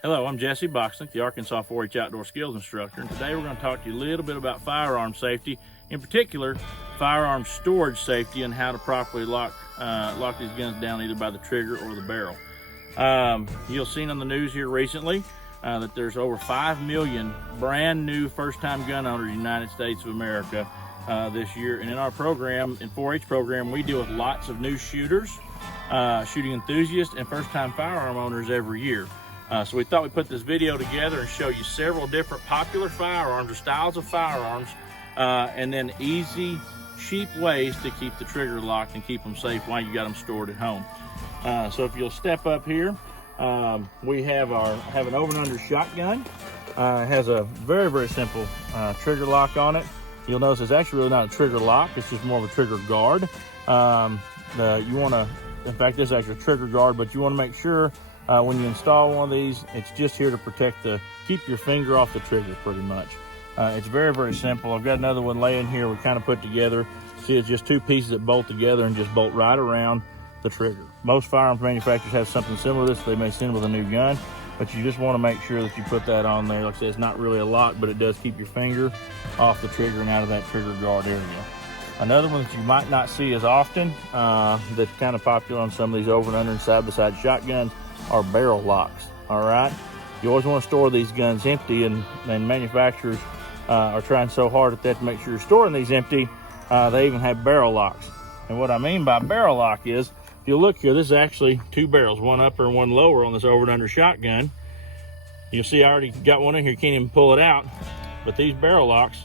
Hello, I'm Jesse Bocksnick, the Arkansas 4-H Outdoor Skills Instructor, and today we're going to talk to you a little bit about firearm safety, in particular, firearm storage safety and how to properly lock these guns down either by the trigger or the barrel. You've seen on the news here recently that there's over 5 million brand new first-time gun owners in the United States of America this year, and in our program, in 4-H program, we deal with lots of new shooters, shooting enthusiasts, and first-time firearm owners every year. So we thought we'd put this video together and show you several different popular firearms or styles of firearms, and then easy, cheap ways to keep the trigger locked and keep them safe while you got them stored at home. So if you'll step up here, we have an over and under shotgun. It has a very, very simple trigger lock on it. You'll notice it's actually really not a trigger lock, it's just more of a trigger guard. In fact, this is actually a trigger guard, but you want to make sure when you install one of these, it's just here to keep your finger off the trigger pretty much. It's very, very simple. I've got another one laying here we kind of put together. See, it's just two pieces that bolt together and just bolt right around the trigger. Most firearms manufacturers have something similar to this. They may send with a new gun, but you just want to make sure that you put that on there. Like I said, it's not really a lock, but it does keep your finger off the trigger and out of that trigger guard area. Another one that you might not see as often, that's kind of popular on some of these over and under and side-by-side shotguns, are barrel locks. All right, you always want to store these guns empty, and manufacturers are trying so hard at that to make sure you're storing these empty. They even have barrel locks. And what I mean by barrel lock is, if you look here, this is actually two barrels, one upper and one lower on this over and under shotgun. You'll see I already got one in here, you can't even pull it out, but these barrel locks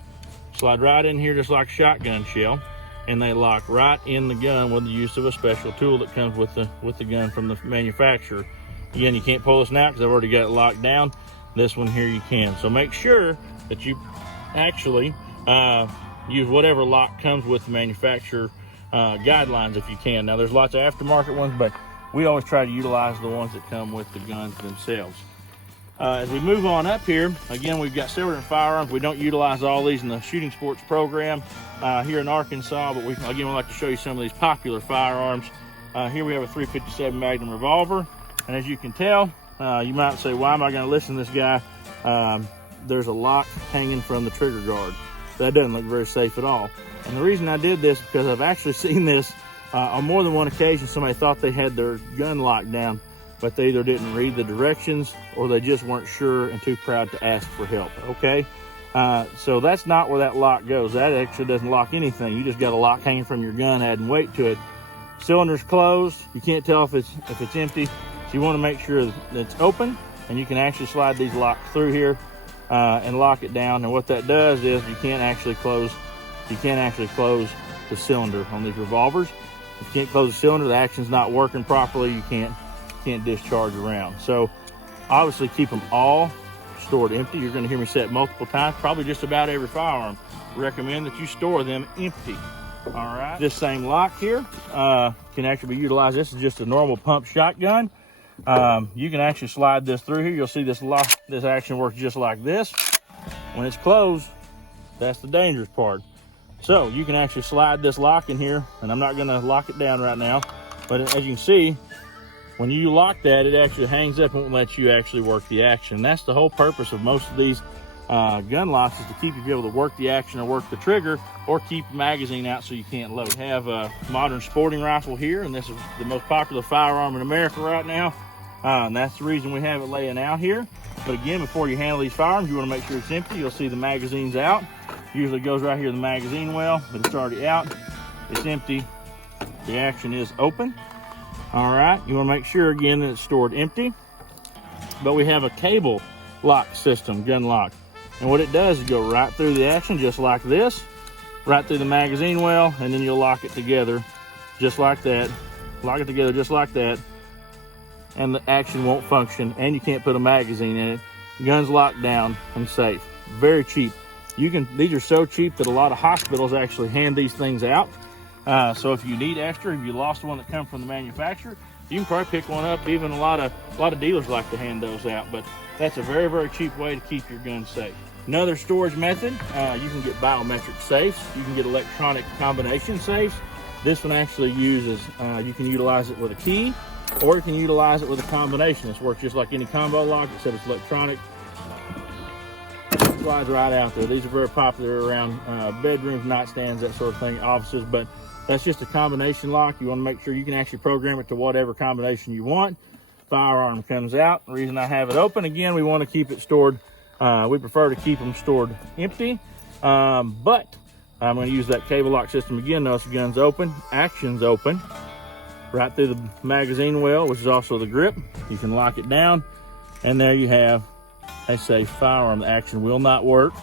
slide right in here just like a shotgun shell, and they lock right in the gun with the use of a special tool that comes with the gun from the manufacturer. Again, you can't pull this now because I've already got it locked down. This one here you can. So make sure that you actually use whatever lock comes with the manufacturer guidelines if you can. Now there's lots of aftermarket ones, but we always try to utilize the ones that come with the guns themselves. As we move on up here, again, we've got several different firearms. We don't utilize all these in the shooting sports program here in Arkansas, but we'd like to show you some of these popular firearms. Here we have a .357 Magnum revolver. And as you can tell, you might say, why am I going to listen to this guy? There's a lock hanging from the trigger guard. That doesn't look very safe at all. And the reason I did this is because I've actually seen this on more than one occasion. Somebody thought they had their gun locked down, but they either didn't read the directions or they just weren't sure and too proud to ask for help, okay? So that's not where that lock goes. That actually doesn't lock anything. You just got a lock hanging from your gun, adding weight to it. Cylinder's closed. You can't tell if it's empty. So you want to make sure that it's open, and you can actually slide these locks through here and lock it down. And what that does is you can't actually close the cylinder on these revolvers. If you can't close the cylinder, the action's not working properly. You can't discharge around. So obviously keep them all stored empty. You're going to hear me say it multiple times, probably just about every firearm. Recommend that you store them empty. All right, this same lock here can actually be utilized. This is just a normal pump shotgun. You can actually slide this through here. You'll see this lock, this action works just like this. When it's closed, that's the dangerous part. So you can actually slide this lock in here, and I'm not going to lock it down right now, but as you can see, when you lock that, it actually hangs up and won't let you actually work the action. That's the whole purpose of most of these gun locks, is to keep you be able to work the action or work the trigger, or keep the magazine out so you can't load. We have a modern sporting rifle here, and this is the most popular firearm in America right now, and that's the reason we have it laying out here. But again, before you handle these firearms, you want to make sure it's empty. You'll see the magazine's out. Usually it goes right here in the magazine well, but it's already out. It's empty. The action is open. All right, you want to make sure again that it's stored empty. But we have a cable lock system, gun lock. And what it does is go right through the action just like this, right through the magazine well, and then you'll lock it together just like that. Lock it together just like that, and the action won't function, and you can't put a magazine in it. Gun's locked down and safe. Very cheap. These are so cheap that a lot of hospitals actually hand these things out. So if you need extra, if you lost one that comes from the manufacturer, you can probably pick one up. Even a lot of dealers like to hand those out, but that's a very, very cheap way to keep your gun safe. Another storage method, you can get biometric safes. You can get electronic combination safes. This one actually uses, you can utilize it with a key, or you can utilize it with a combination. This works just like any combo lock, except it's electronic. Slides right out there. These are very popular around bedrooms, nightstands, that sort of thing, offices, but that's just a combination lock. You want to make sure you can actually program it to whatever combination you want. Firearm comes out. The reason I have it open, again, we want to keep it stored. We prefer to keep them stored empty, but I'm going to use that cable lock system again. Notice the gun's open, action's open, right through the magazine well, which is also the grip. You can lock it down, and there you have a safe firearm. The action will not work.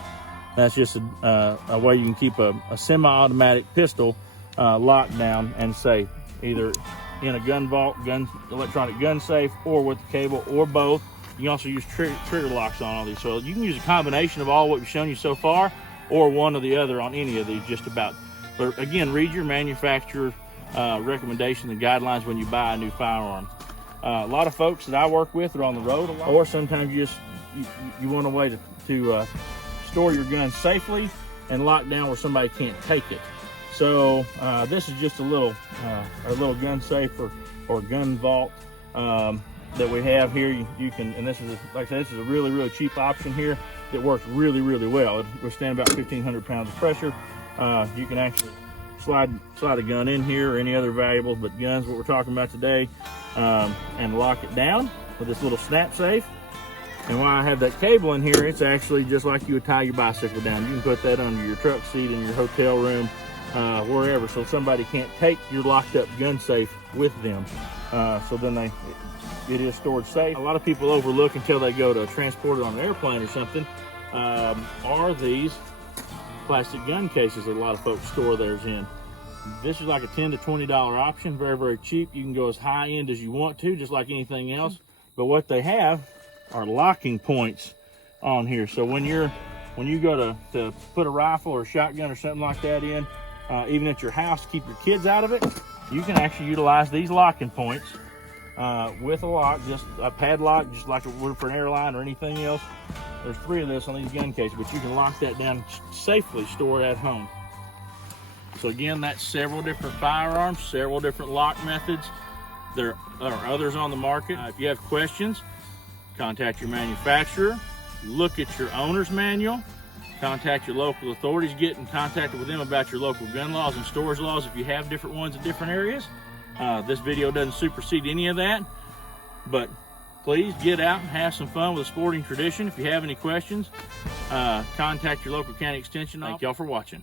That's just a way you can keep a semi-automatic pistol locked down and safe, either in a gun vault, electronic gun safe, or with the cable, or both. You can also use trigger locks on all these. So you can use a combination of all what we've shown you so far, or one or the other on any of these, just about. But again, read your manufacturer recommendations and guidelines when you buy a new firearm. A lot of folks that I work with are on the road a lot, or sometimes you want a way to store your gun safely and lock down where somebody can't take it. So this is just a little gun safe or gun vault that we have here. You can, and this is, like I said, this is a really cheap option here that works really well. It withstands about 1,500 pounds of pressure. You can actually slide a gun in here or any other valuables, but guns, what we're talking about today, and lock it down with this little snap safe. And while I have that cable in here, it's actually just like you would tie your bicycle down. You can put that under your truck seat in your hotel room, wherever, so somebody can't take your locked up gun safe with them. So then it is stored safe. A lot of people overlook until they go to transport it on an airplane or something, are these plastic gun cases that a lot of folks store theirs in. This is like a $10 to $20 option, very cheap. You can go as high end as you want to, just like anything else. But what they have are locking points on here. So when you go to put a rifle or a shotgun or something like that in, even at your house, to keep your kids out of it, you can actually utilize these locking points with a lock, just a padlock, just like it would for an airline or anything else. There's 3 of this on these gun cases, but you can lock that down safely, store it at home. So again, that's several different firearms, several different lock methods. There are others on the market. If you have questions, contact your manufacturer, look at your owner's manual, contact your local authorities, get in contact with them about your local gun laws and storage laws if you have different ones in different areas. This video doesn't supersede any of that, but please get out and have some fun with a sporting tradition. If you have any questions, contact your local county extension. Thank y'all for watching.